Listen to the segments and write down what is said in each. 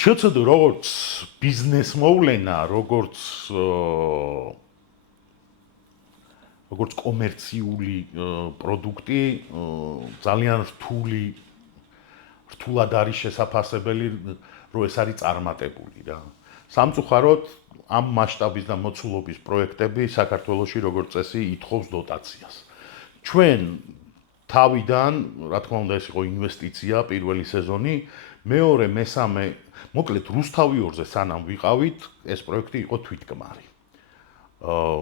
ჩოცოდ როგორც ბიზნეს მოვლენა, როგორც კომერციული პროდუქტი ძალიან რთულად არის შესაძლებელი, რომ ეს არის წარმატებული რა. სამწუხაროდ ამ მასშტაბის და მოცულობის პროექტები საქართველოში როგორც წესი ითხოვს დოტაციას. ჩვენ თავიდან, რა თქმა უნდა, ეს იყო ინვესტიცია, პირველი სეზონი, მეორე, მესამე, მოკლედ რუსთავი 2-ზე სანამ ვიყავით, ეს პროექტი იყო თვითკმარი.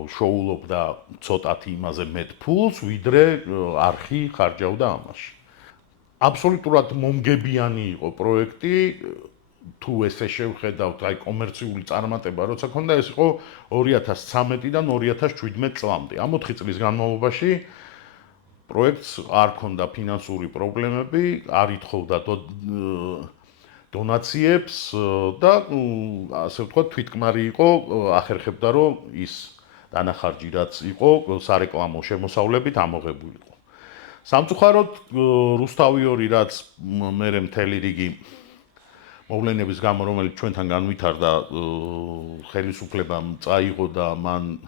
შოულობდა ცოტათი იმაზე მეტ ფულს, ვიდრე არხი ხარჯავდა ამაში. აბსოლუტურად მომგებიანი იყო პროექტი, თუ ესე შევხედავთ, აი კომერციული წარმატება როცა ქონდა, ეს იყო 2013-დან 2017 წლამდე. ამ 4 წლის განმავლობაში პროექტს არ ქონდა ფინანსური პრობლემები, არ ითხოვდა დონაციებს და ასე ვთქვათ, თვითკმარი იყო, ახერხებდა, რომ ის დანახარჯი რაც იყო, სარეკლამო შემოსავლებით ამოღებულიყო. სამწუხაროდ რუსთავი 2, რაც მერე მთელი რიგი მოვლენების გამო, რომელიც ჩვენთან განვითარდა, ხელისუფლებამ წაიღო და მან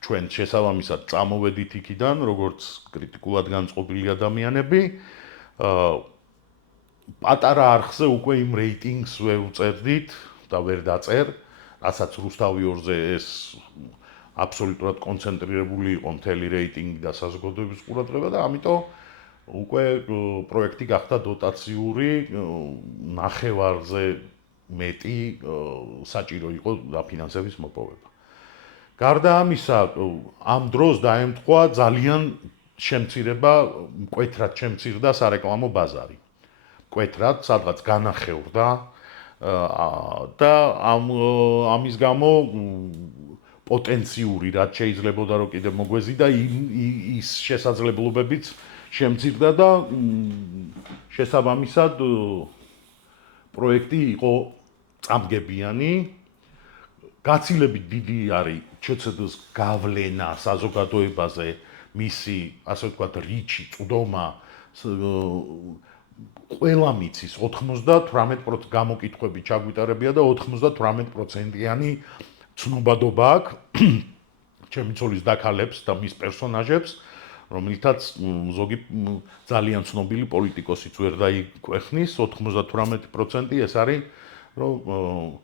ჩვენ შესაბამისად წამოვედით იქიდან, როგორც კრიტიკულად განწყობილი ადამიანები. პატარა არხზე უკვე იმ რეიტინგს ვერ უწერდით და ვერ დაწერ, რასაც რუსთავი 2-ზე ეს აბსოლუტურად კონცენტრირებული იყო მთელი რეიტინგი და საზოგადოების ყურადღება და ამიტომ უკვე პროექტი გახდა დოტაციური, ნახევარზე მეტი საჭირო იყო დაფინანსების მოპოვება. გარდა ამისა, ამ დროს დაემთხვა ძალიან შემცირება, მკვეთრად შემცირდა სარეკლამო ბაზარი. მკვეთრად, სადღაც განახევრდა და ამის გამო პოტენციური რაც შეიძლებოდა რომ კიდე მოგვეზიდა ის შესაძლებლობებიც შემცირდა და შესაბამისად პროექტი იყო წამგებიანი. გაცილებით დიდი არის ЧЦD-ს გავლენა საზოგადოებაზე, მისი, ასე ვთქვათ, რიჩი, წვდომა ყველა მიცის 98% გამოკითხვები ჩაგვიტარებია და 98%-იანი ცნობადობა აქვს ჩემი ცოლის დაქალებს და მის პერსონაჟებს, რომელთაც ზოგი ძალიან ცნობილი პოლიტიკოსიც ვერ დაიქვეხნის, 98% ეს არის, რომ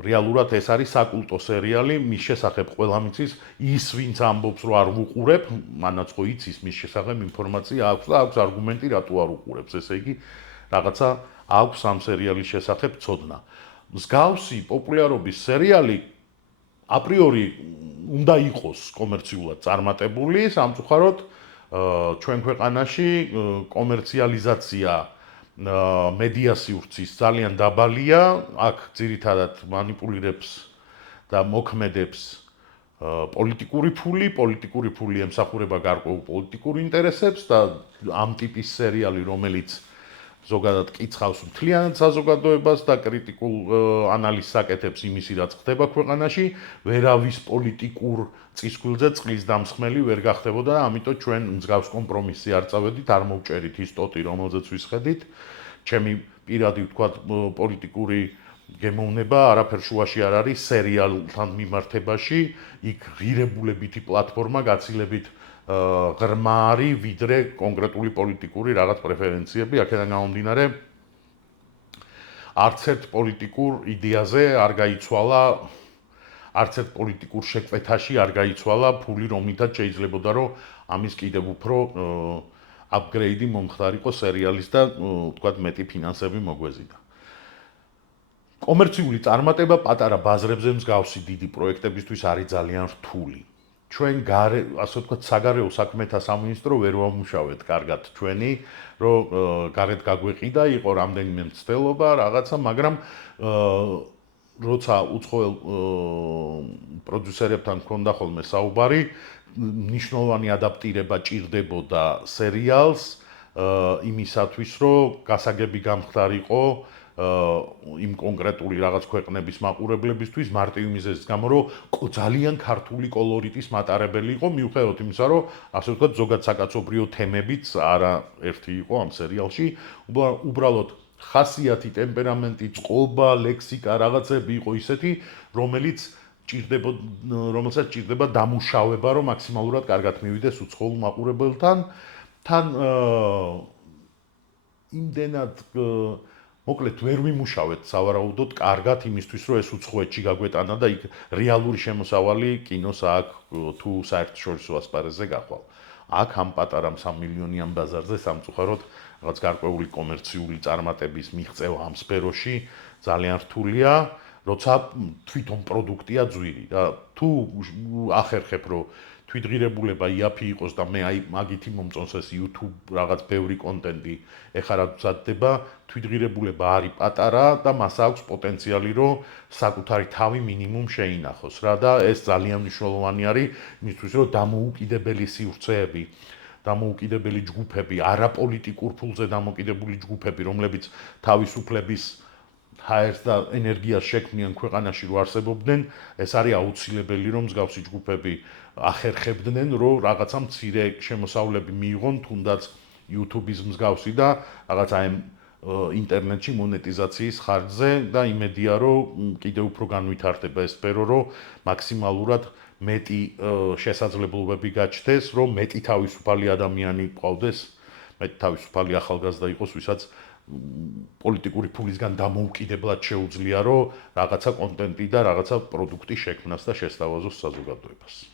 რეალურად ეს არის საკულტო სერიალი, მის შესახებ ყველა მიცის, ის ვინც ამბობს რომ არ ვუყურებ, მანაც ხო იცის მის შესახებ ინფორმაცია აქვს და აქვს არგუმენტი რატო არ უყურებს, ესე იგი რაღაცა აქვს ამ სერიალის შესახებ ცოდნა. მსგავსი პოპულარობის სერიალი აპრიორი უნდა იყოს კომერციულად წარმატებული, სამწუხაროდ ჩვენ ქვეყანაში კომერციალიზაცია მედია სივრცის ძალიან დაბალია, აქ ძირითადად манипуლირებს და მოქმედებს პოლიტიკური ფული ემსახურება გარკვეულ პოლიტიკურ ინტერესებს და ამ ტიპის სერიალი, რომელიც ზოგადად კიცხავს მთლიანად საზოგადოებას და კრიტიკულ ანალიზს აკეთებს იმისი, რაც ხდება ქვეყანაში, ვერავის პოლიტიკურ წისქვილზე წყლის დამსხმელი ვერ გახდებოდა და ამიტომ ჩვენ მსგავს კომპრომისზე არ წავედით, არ მოვჭერით ის ტოტი, რომელზეც ვისხედით. ჩემი პირადი ვთქვათ პოლიტიკური გემოვნება არაფერ შუაში არ არის სერიალთან მიმართებაში, იქ ღირებულებითი პლატფორმა გაცილებით ღრმა არის, ვიდრე კონკრეტული პოლიტიკური რაღაც პრეფერენციები, აქედან გამომდინარე არც ერთ პოლიტიკურ იდეაზე არ გაიცვალა, არც ერთ პოლიტიკურ შეკვეთაში არ გაიცვალა ფული, რომლითაც შეიძლებოდა რომ ამის კიდევ უფრო აპგრეიდი მომხდარიყო სერიალის და ვთქვათ მეტი ფინანსები მოგვეზიდა. კომერციული წარმატება პატარა ბაზრებზე მსგავსი დიდი პროექტებისთვის არის ძალიან რთული. ჩვენ ასე ვთქვათ საგარეო საქმეთა სამინისტრო ვერ ვამუშავეთ კარგად ჩვენი, რომ გარეთ გაგვეყიდა, იყო რამდენიმე მცდელობა, რაღაცა, მაგრამ როცა უცხოელ პროდიუსერებთან ჰქონდა ხოლმე საუბარი, მნიშვნელოვანი ადაპტირება ჭირდებოდა სერიალს იმისათვის, რომ გასაგები გამხდარიყო იმ კონკრეტული რაღაც ქვეყნების მაყურებლებისთვის მარტივი მიზეზის გამო, რომ ძალიან ქართული კოლორიტის მატარებელი იყო, მიუხედავად იმისა, რომ ასე ვთქვათ ზოგად საკაცობრიო თემებიც არაერთი იყო ამ სერიალში, უბრალოდ ხასიათი, ტემპერამენტი, წყობა, ლექსიკა, რაღაცები იყო ისეთი, რომელსაც ჭირდება დამუშავება, რომ მაქსიმალურად კარგად მივიდეს უცხოურ მაყურებელთან. თან იმდენად მოკლედ ვერ ვიმუშავეთ სავარაუდოდ კარგად იმისთვის, რომ ეს უცხოეთში გაგვეტანა და იქ რეალური შემოსავალი კინოს აქვს თუ საერთაშორისო ასპარეზზე გახვალ. აქ ამ პატარა 3 მილიონიან ბაზარზე სამწუხაროდ რაღაც გარკვეული კომერციული წარმატების მიღწევა ამ სფეროში ძალიან რთულია, როცა თვითონ პროდუქტია ძვირი და თუ ახერხებ რომ თვითღირებულება იაფი იყოს და მე აი მაგითი მომწონს ეს YouTube რაღაც ბევრი კონტენტი ეხლა რა გზადდება თვითღირებულება არის პატარა და მას აქვს პოტენციალი რომ საკუთარი თავი მინიმუმ შეინახოს რა და ეს ძალიან მნიშვნელოვანი არის იმისთვის რომ დამოუკიდებელი სივრცეები დამოუკიდებელი ჯგუფები არაპოლიტიკურ ფულზე დამოკიდებული ჯგუფები რომლებიც თავისუფლების ჰაერს და ენერგიას შექმნიან ქვეყანაში რო არსებობდნენ ეს არის აუცილებელი რომ მსგავსი ჯგუფები ახერხებდნენ რომ რაღაცა მცირე შემოსავლები მიიღონ თუნდაც YouTube-ის მსგავსი და რაღაც აი ინტერნეტში მონეტიზაციის ხარჯზე და იმედია რომ კიდევ უფრო განვითარდება ეს სფერო რომ მაქსიმალურად მეტი შესაძლებლობები გაჩნდეს რომ მეტი თავისუფალი ადამიანი ყავდეს მეტი თავისუფალი ახალგაზრდა იყოს ვისაც პოლიტიკური ფულისგან დამოუკიდებლად შეუძლია რომ რაღაცა კონტენტი და რაღაცა პროდუქტი შექმნას და შესთავაზოს საზოგადოებას